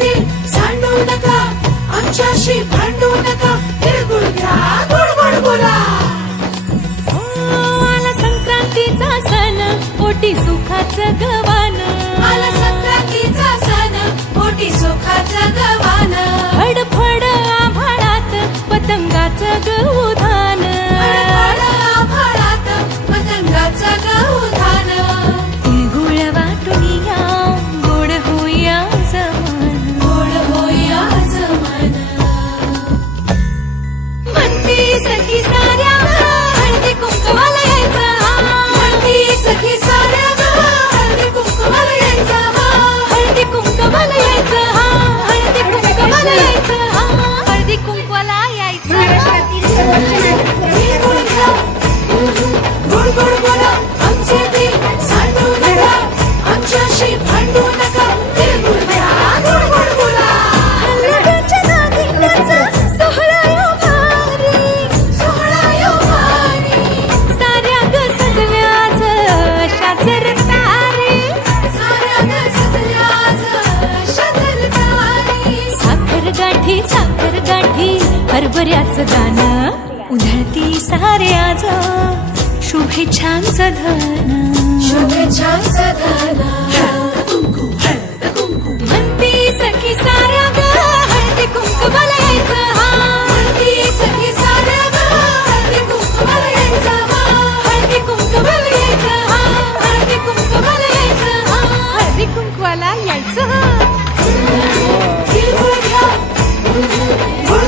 आमच्यातील सांडू नका, आमच्याशी भांडू नका, तिळगुळ घ्या, गोड गोड बोला. आला संक्रांतीचा सण, पोटी सुखाचं गवान. आला संक्रांतीचा सण, पोटी सुखाचं गवान. फडफड आभाळात पतंगाचं गौधान. फडफड आभाळात पतंगाचं गौधान. तिळगुळ वाटून या, गोड होया जमान. गोड होया जमान. म्हणती सखी साऱ्या हळदी कुंकवाला यायचं. म्हणती सखी साऱ्या ग, हळदी कुंकवाला यायचं. हळदी कुंकवाला यायचं. हळदी कुंकवाला यायचं. हळदी कुंकवाला यायचं. तिळगुळ घ्या, गोड गोड बोला. आमचे दिल सांडू नका, आमच्याशी भांडू नका, तिळगुळ घ्या, गोड गोड बोला. लग्नाच्या दागिन्याचा सोहळा यो भारी. सोहळा यो भारी. साऱ्या ग सजल्या आज अशाच रतारी. साऱ्या ग सजल्या आज अशाच रतारी. साखर गाठी हरभऱ्याचं दाणं. उधळती सारे आज शुभेच्छांचं धन. शुभेच्छांचं धन. हळद कुंकू, हळद कुंकू. म्हणती सखी साऱ्या ग हळदी कुंकवाला यायचं. म्हणती सखी साऱ्या ग, हळदी कुंकवाला यायचं. हळदी कुंकवाला यायचं. हळदी कुंकवाला यायचं. हळदी कुंकवाला यायचं. तिळगुळ घ्या, गोड